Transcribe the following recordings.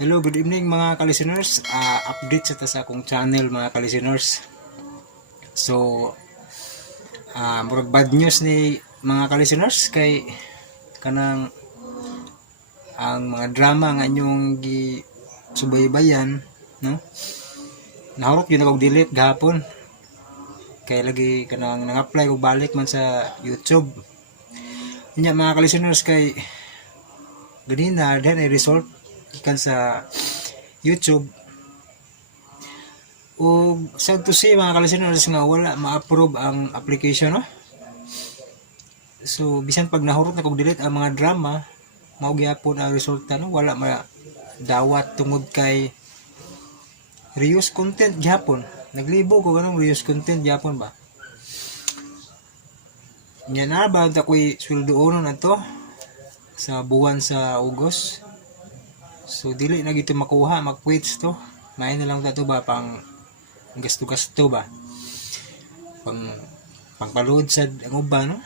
Hello, good evening mga ka-listeners. Update sa akong channel mga ka-listeners. So, murag bad news ni mga ka-listeners kay kanang ang mga drama nga inyong gi subaybayan, no? Nahurot yun ako delete gahapon. Kay lagi kanang nang-apply ko balik man sa YouTube. Nya mga ka-listeners kay ganina then ay result ikan sa YouTube o sad to say mga ka-listeners nga wala ma-approve ang application, no? So bisan pag nahurot na kog delete ang mga drama mao gyapon ang resulta, no? Wala dawat tungod kay reuse content gyapon. Naglibo ko ganung reuse content gyapon ba. Nya na ba ta koy sweldoon na to sa buwan sa August. So dili na gito makuha, mag-quits to. May na lang to ba pang gasto-gasto ba. Pangpaload sa ang uban, no?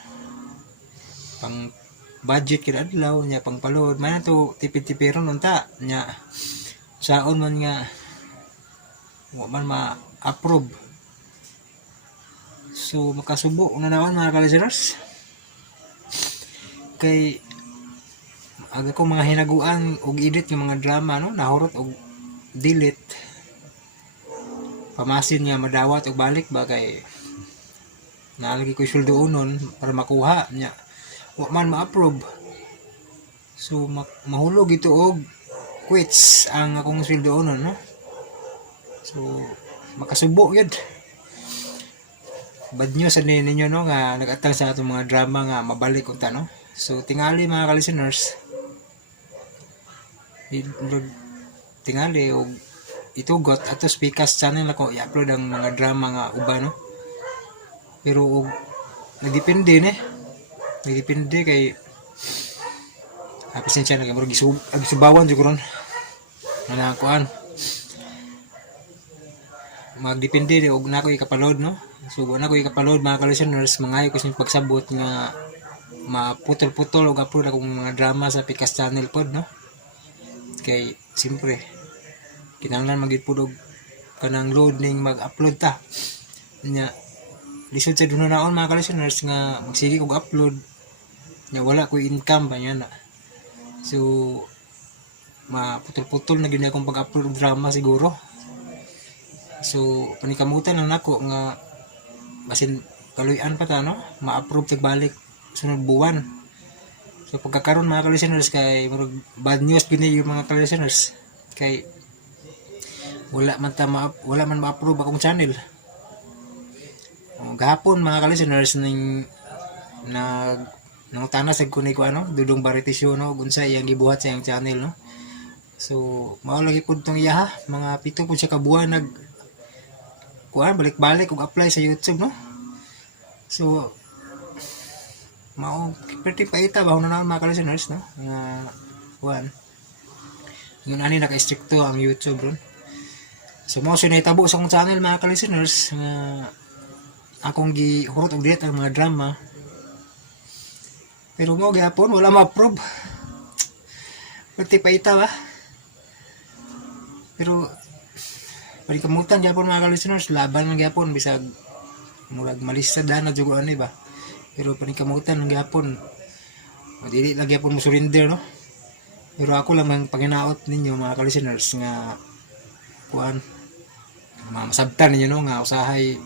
Pang budget kada adlaw nya pangpaload. May na to tipid-tipiron unta nya saon man nga wa man ma-approve. So makasubo na naman mga ka-listeners. Kay aga ko mga hinaguan og edit yung mga drama, no? Nahurot og delete. Pamasin nga madawat og balik ba kay nalagi ko suldoonon para makuha nya wa man ma-approve. So mahulog ito og quits ang akong suldoonon, no? So makasubo yun. Bad news ani ninyo, no, nga nag-atang sa atong mga drama nga mabalik unta, no? So tingali mga ka-listeners, tingali og itugot ato speakers channel ako i-upload ang mga drama nga uban, no? Pero og nagdepende kay pasensya na kay murag gisubawan jud ron na kuan magdepende og nako ikapaload, no? So na ko ikapaload mga ka-listeners, mangayo ko sa pagsabot nga maputol-putol og upload akong mga drama sa Pikas channel pod, no? Kay siyempre kinahanglan magid pud og kanang loading mag-upload ta nya lisod sa dunaon mga ka-listeners nga magsige og upload nya wala ko income pa nya na. So maputol-putol na gyud akong pag-upload og drama siguro. So panikamutan lang nako nga basin kaluyan pa ta, no? Ma-approve tag balik sunod buwan. So pagkakaroon mga ka-listeners kay murag bad news gini yung mga ka-listeners kay wala man ma-approve akong channel. Gahapon mga ka-listeners ning nang tanas sa kunay ko Dudong Baritisyo, no, unsa iyang gibuhat sa iyang channel, no? So mao lagi pud tong iya mga 7 pud siya ka buwan nag kuan balik-balik og apply sa YouTube, no? So mao pretty paita ba na mga ka-listeners, no? Nga kuan yun ani naka-stricto ang YouTube ron. So mao siya nahitabo sa akong channel mga ka-listeners nga akong gihurot og delete ang mga drama. Pero mo gyapon wala ma-approve. Pretty paita ba? Pero panikamutan gyapon mga ka-listeners, laban man gyapon bisag murag malistad na jud ani ba. Pero panikamutan ng gyapon. Dili lang gyapon mo surrender, no? Pero ako lang ang panginaot ninyo mga ka-listeners nga kuan masabtan ninyo, no, nga usahay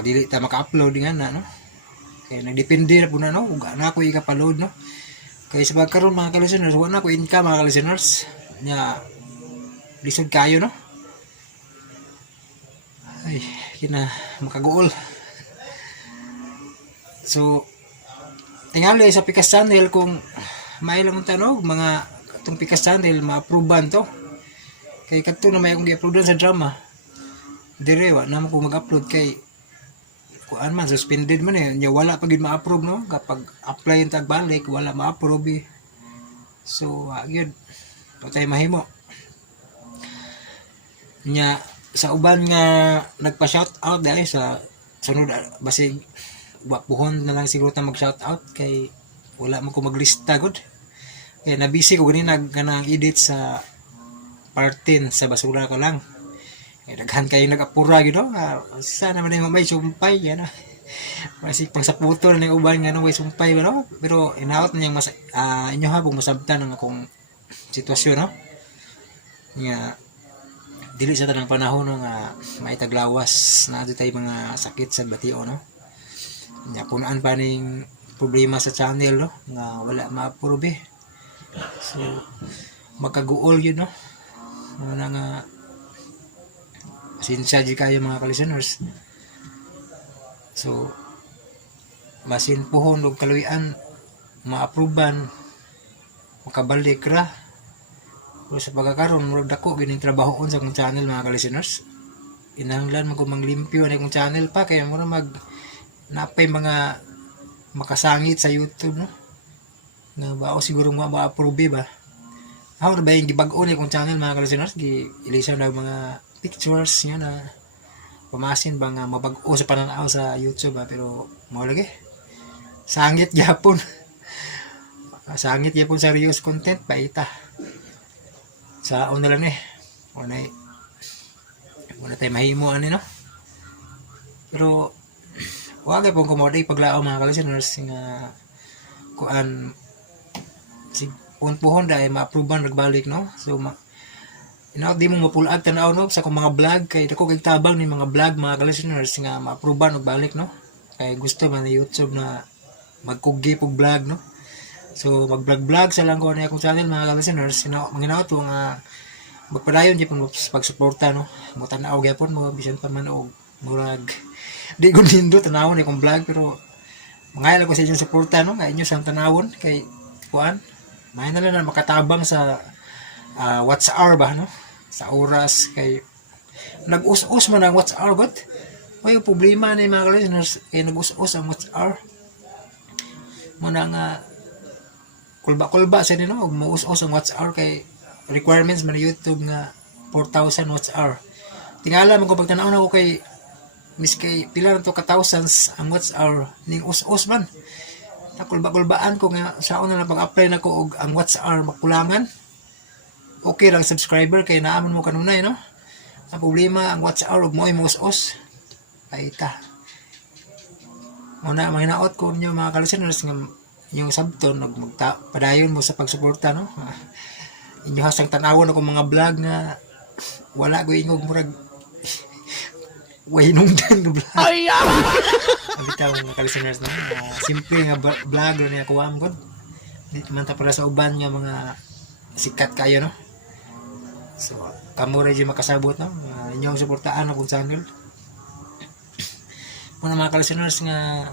dili ta maka-upload nga na, no? Kaya nagdepende na po na, no? Ug na ako ikapaload, no? Kaya sa pagkaroon mga ka-listeners, wala ko income mga ka-listeners nya lisod kayo, no? Ay kina makagool. So tingali sa Pikas channel kung may lang tanong mga itong Pikas channel ma-approvean to kay kadto na may akong gi-uploadan sa drama dire wa na ko mag-upload kay kuan man suspended man nya wala pa gid ma-approve, no? Kapag apply yung tagbalik wala ma-approve, eh. So gyud patay mahimo nya sa uban nga nagpa-shout out dahil sa sunod basig buhon na lang siguro ta mag-shout out kay wala man ko maglista gud. Kaya nabisi ko ganina ganang edit sa partin sa basura ka lang. Daghan kayo nag-apura gino. Sana man yung may sumpay yan. Masig pang sa puto na yung uban nga no, may sumpay no. Pero inaot na yung inyo ha kung masabtan ng akong sitwasyon no. Nga dili sa tanang panahon no, nga maitaglawas na ato tayo mga sakit sa batio no. Nya punaan pa ning problema sa channel no, nga wala ma-approve. So magkaguol yun no. Muna nga sinsya di kayo mga ka-listeners. So masin pohon og kaluyan ma-approvean makabalik ra. Pero sa pagkakaroon murag dako gining trabahoon sa akong channel mga ka-listeners. Inahanglan man ko manglimpyo ani akong channel pa kaya mura mag napay mga makasangit sa YouTube no. Nga bao siguro ma-approve ba. Ako na ba yung gibag-o ni akong channel mga ka-listeners, gi-ilisa na mga pictures niya na pamasin ba nga mabag-o sa pananaw sa YouTube pero mao lagi sangit gyapon. Sangit gyapon sa serious content paita sa na lang wala tayo mahimo ani no, pero wag pong kumoday paglao mga ka-listeners nga kuan si puhon dahil ma-approvean nagbalik no. So di mo mapulag tanaw no sa akong mga vlog kay dako kay tabang ni mga vlog mga ka-listeners nga ma-approvean og balik no. Kay gusto man ni YouTube na magkugi og vlog no. So mag-vlog sa lang ko na akong channel mga ka-listeners manginaot to nga magpadayon di pag pagsuporta no. Mo tanaw gyapon mo bisan pa man og murag di ko nindo tanawon akong vlog pero mangayal ko sa inyong suporta no nga inyo sang tanawon kay kuan may na lang makatabang sa watch hour ba no sa oras kay nag-us-us man ang watch hour god may problema ni mga listeners kay nag-us-us ang watch hour mo na nga kulba sa nino og mo-us-us ang watch hour kay requirements man YouTube nga 4,000 watch hour tingala man ko pagtanaw na ko kay mis kay pila na to ka thousands ang watch hour ning us-us man nakulba-kulbaan ko nga sa una na pag-apply na ko og ang watch hour makulangan okay lang subscriber kay naaman mo kanunay no. Ang problema ang watch hour ug mo'y mos-os. Paita. Muna mahinaot ko niyo mga ka-listeners nga yung sabton ug padayon mo sa pagsuporta no. Inyo hasang tanawon ako mga vlog nga wala ko ingog murag way nungdan nga vlog. Ay ang bitaw mga ka-listeners no. Simple nga vlog ro ni ako am god. Di man ta para sa uban nga mga sikat kayo no. So, kamo rin yung makasabot no? Inyong suportaan akong channel. Muna mga ka-listeners nga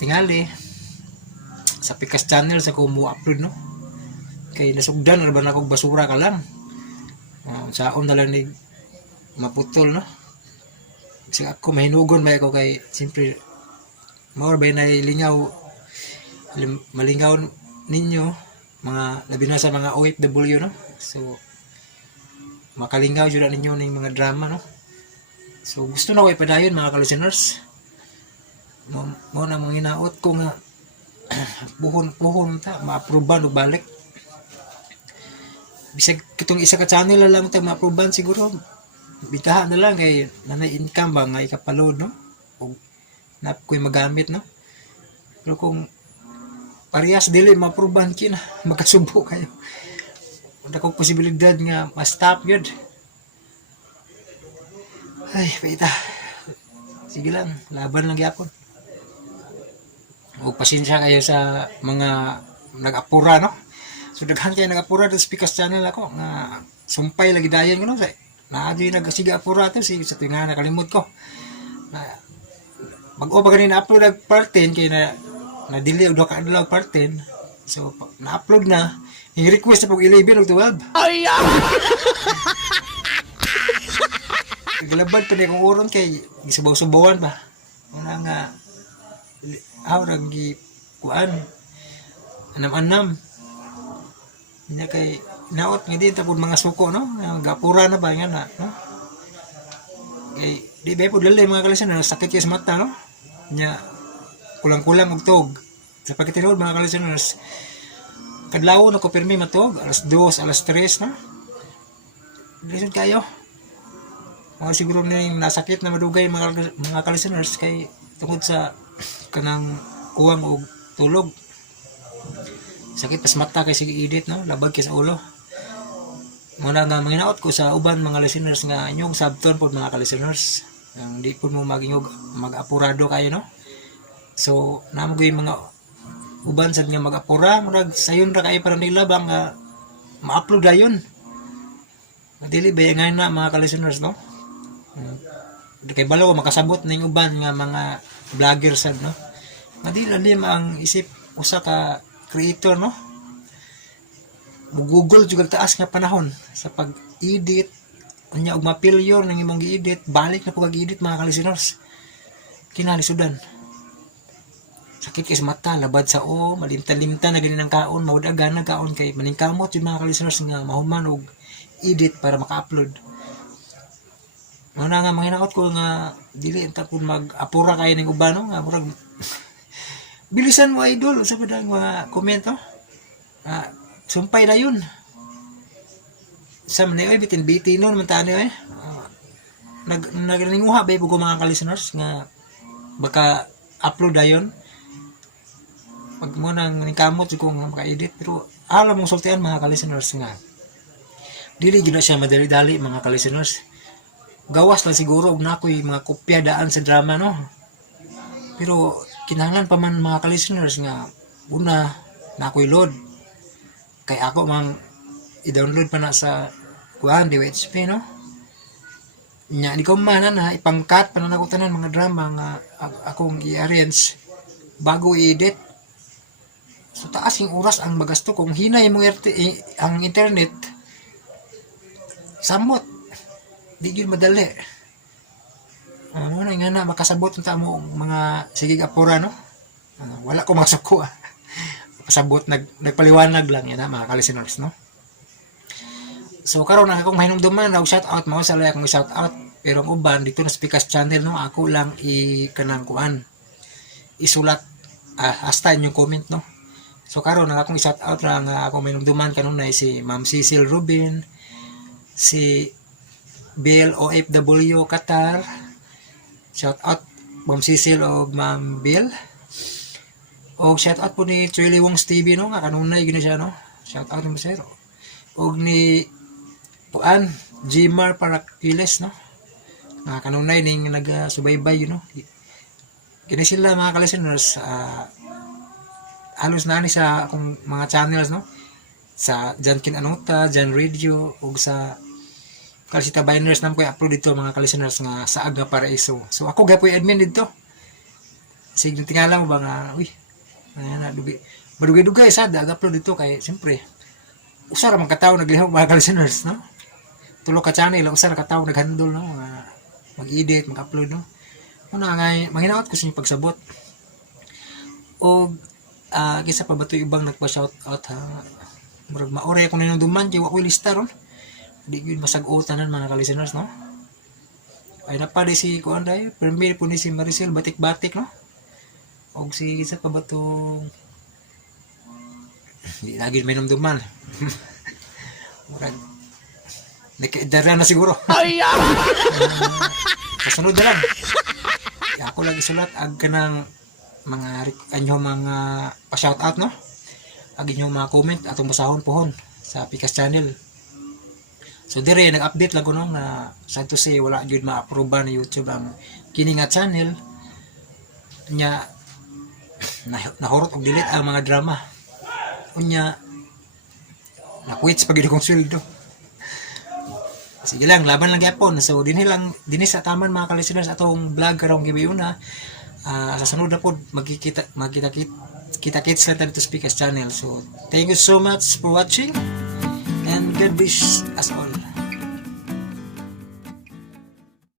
tingali sa Pikas channel sa ko mo upload no? Kay nasugdan na ba na akong basura ka lang saon na lang ni maputol no? Kasi ako mahinugon ba ako kay siyempre maor ba na malingaw ninyo mga labi na sa mga OFW no? So makalingaw jud ninyo ning mga drama no. So gusto na ko ipadayon mga ka-listeners. Mo na mga hinaot ko nga puhon ta ma-approvean og balik. Bisag kitong isa ka channel lang ta ma-approvean siguro. Bitaha na lang kay nanay income ba nga ikapaload no. Og nap ko'y magamit no. Pero kung parehas dili ma-approvean kina magkasubo kayo. Dako posibilidad nga ma-stop yun. Ay, paita. Sige lang, laban lang yapon. O pasensya kayo sa mga nag-apura, no? So, daghan kayo nag-apura sa Pikas channel ako. Nga, sumpay lagi dayon ko, no? Naadyo yung nagsiga apura ito. Sa tuwing nga nakalimot ko. Mag-o pa ganun na-upload ang part 10, kaya na-delay o doon ka-adlaw part 10. So, na-upload na. Yung request na pag 11 o 12. Ay! Galabad pa niya kung uron kay gisabaw-sabawan ba. Una nga, nagi kuan anam-anam. Nya kay naot nga din tapos mga suko no. Gapura na ba nga na, no? Kay di ba po dali mga kalisan na sakit kay sa mata no. Nya kulang-kulang og tog. Sa pagkatinuod mga kalisan kadlaw na ko pirmi matog alas 2, alas 3 no. lisod kayo. Mga siguro ning nasakit na madugay mga ka-listeners kay tungod sa kanang kuwang og tulog. Sakit pas mata kay sige edit no, labag kay sa ulo. Muna nga manginaot ko sa uban mga listeners nga inyong sabton pod mga ka-listeners. Ang di po mo magingog mag-apurado kayo no. So namo gyud mga uban sad nga mag-apura murag sayon ra kay para nila bang ma-upload dayon. Dili ba nga na mga ka-listeners no. Kay balo makasabot ning uban nga mga vlogger sad no. Madila lim ang isip usa ka creator no. Google jud taas nga panahon sa pag-edit unya og ma-failure nang imong gi-edit, balik na pug edit mga ka-listeners. Kinalisudan. Sakit kay sa mata, labad sa malimta-limta na gani ng kaon, maudagan na kaon kay maningkamot yung mga ka-listeners nga mahuman og edit para maka-upload. Una nga manginaot ko nga dili ta kun mag-apura kay ning uban no nga murag bilisan mo idol sa padang mga komento. Sumpay na yun. Sa manay bitin-bitin nun man tani nagninguha ba bugo mga ka-listeners nga baka upload dayon. Pag mo nang ningkamot ko nga maka-edit pero alam mong sultian mga ka-listeners nga dili gyud siya madali-dali mga ka-listeners. Gawas lang siguro og nakoy mga kopya daan sa drama no. Pero kinahanglan pa man mga ka-listeners nga una nakoy load kay ako mang i-download pa na sa kuan DWHP no. Nya di ko man na ipangkat pa na nako tanan mga drama nga akong i-arrange bago i-edit. So taas yung oras ang magasto kung hinay mo ang internet. Samot. Di gyud madali. Ano na nga na makasabot unta mo mga sigig apura no. Wala ko masuko pasabot nagpaliwanag lang yan mga ka-listeners no. So karon na akong mahinumduman og shout out mao sa laya akong shout out pero ang uban dito na sa Pikas channel no ako lang kanang kuan isulat hasta inyong comment no. So karon na akong shout out ra nga akong mahinumduman kanunay si Ma'am Cecil Rubin, si Bill OFW Qatar. Shout out Ma'am Cecil o Ma'am Bill. O shout out po ni Trilly Wong TV no nga kanunay gini siya no. Shout out mo sir. Og ni Puan Jimar Parakiles no. Nga kanunay ning nagasubaybay no. Kini sila mga ka-listeners halos na ni sa akong mga channels no. Sa Jankin Anuta, Jan Radio ug sa Kalsita Biners nam ko upload dito mga ka-listeners nga sa Aga Paraiso. So ako gapoy admin dito. Sige tingala mo ba nga ayan na madugay-dugay sad upload dito kay siyempre usara man katawo naglihok mga ka-listeners no. Tulo ka channel usara katawo naghandle no mag-edit mag-upload no. Una nga manginaot ko sa inyo pagsabot. Og kisa pa ba ito ibang nagpa-shout out ha. Murag maore ko ninong duman kay wa ko lista ron. Di gyud masag-utanan mga ka-listeners no. Ay napadi si kuan day, premier po ni si Maricel Batik-Batik no. Og si isa pa ba itong hindi lagi may numduman. Murag nakaidara na siguro. Kasunod na lang. Ako lang isulat ag kanang mga anyo mga pa-shout out no. Ag inyo mga comment atong basahon pohon sa Pikas channel. So dire nag-update lang ko no na sad to say wala gyud ma-approve ni YouTube ang kini nga channel nya nahurot og delete ang mga drama. Unya na-quit pag kong sweldo. Sige lang, laban lang gyapon. So dinhi sa taman mga ka-listeners atong vlog karong gabi una. Sa sunod na pod magkita-kits lang tayo to Pikas channel. So thank you so much for watching and God bless us all.